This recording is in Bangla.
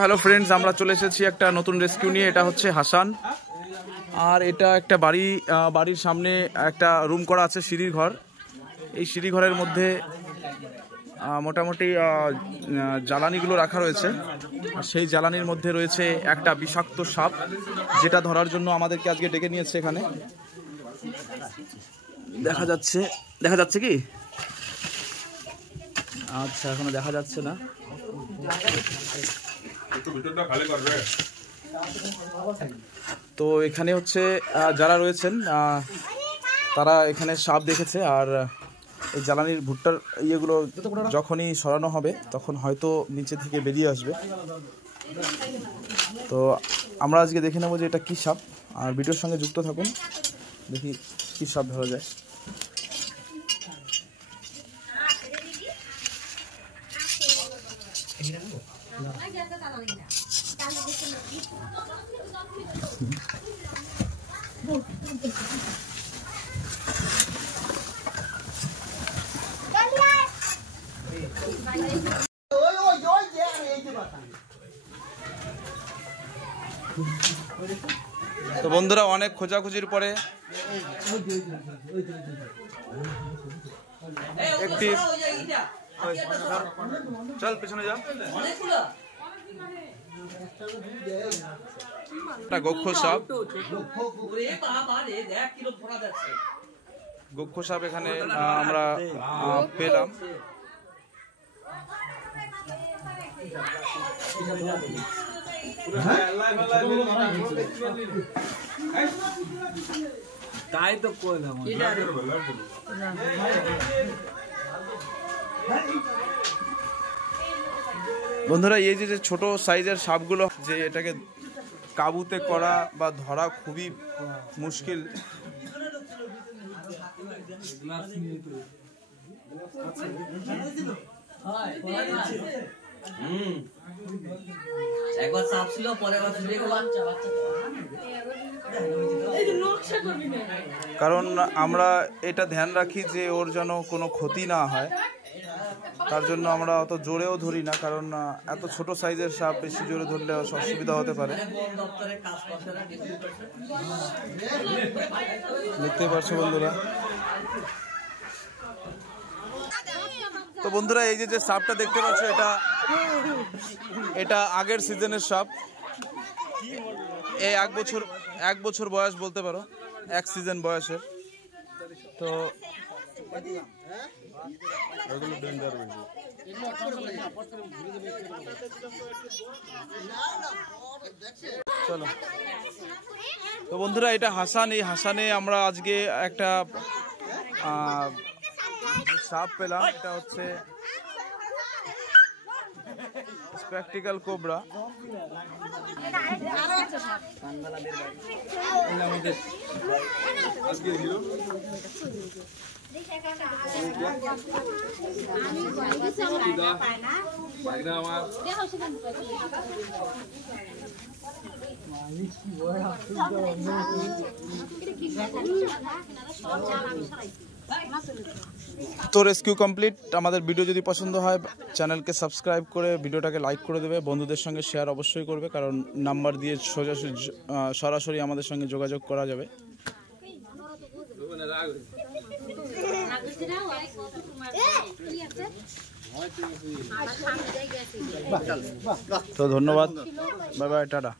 হ্যালো ফ্রেন্ডস, আমরা চলে এসেছি একটা নতুন রেস্কিউ নিয়ে। এটা হচ্ছে হাসান, আর এটা একটা বাড়ির সামনে একটা রুম করা আছে, সিঁড়ির ঘর। এই সিঁড়ি ঘরের মধ্যে মোটামুটি জ্বালানিগুলো রাখা রয়েছে, আর সেই জ্বালানির মধ্যে রয়েছে একটা বিষাক্ত সাপ, যেটা ধরার জন্য আমাদেরকে আজকে ডেকে নিয়েছে এখানে। দেখা যাচ্ছে কি? আচ্ছা, এখনো দেখা যাচ্ছে না। তো এখানে হচ্ছে যারা রয়েছেন তারা এখানে সাপ দেখেছে, আর এই জ্বালানির ভুট্টার ইয়েগুলো যখনই সরানো হবে তখন হয়তো নিচে থেকে বেরিয়ে আসবে। তো আমরা আজকে দেখে নেবো যে এটা কী সাপ, আর ভিডিওর সঙ্গে যুক্ত থাকুন, দেখি কী সাপ ধরা যায়। তো বন্ধুরা, অনেক খোঁজাখুঁজির পরে একটি চল পেছনে যা একটা গক্ষ সাপ এখানে আমরা পেলাম। তাই তো কইলাম বন্ধুরা, এই যে ছোট সাইজের সাপগুলো, যে এটাকে কাবুতে করা বা ধরা খুবই মুশকিল। একবার সাপ ছিল, পরে কারণ আমরা এটা ধ্যান রাখি যে ওর যেন কোনো ক্ষতি না হয়, তার জন্য আমরা অত জোরেও ধরি না, কারণ এত ছোট সাইজের সাপ বেশি জোরে ধরলে অসুবিধা হতে পারে। দেখতে পাচ্ছ বন্ধুরা। তো বন্ধুরা, এই যে সাপটা দেখতে পাচ্ছ, এটা আগের সিজনের সাপ। এই এক বছর বয়স বলতে পারো, এক সিজন বয়সের। তো চলো। তো বন্ধুরা, এটা হাসান। এই হাসানে আমরা আজকে একটা সাপ পেলাম। এটা হচ্ছে স্পেকটিক্যাল কোবরা। তো রেস্কিউ কমপ্লিট। আমাদের ভিডিও যদি পছন্দ হয় চ্যানেলকে সাবস্ক্রাইব করে ভিডিওটাকে লাইক করে দেবে, বন্ধুদের সঙ্গে শেয়ার অবশ্যই করবে, কারণ নাম্বার দিয়ে সরাসরি আমাদের সঙ্গে যোগাযোগ করা যাবে। তো ধন্যবাদ, বাই বাই, টাটা।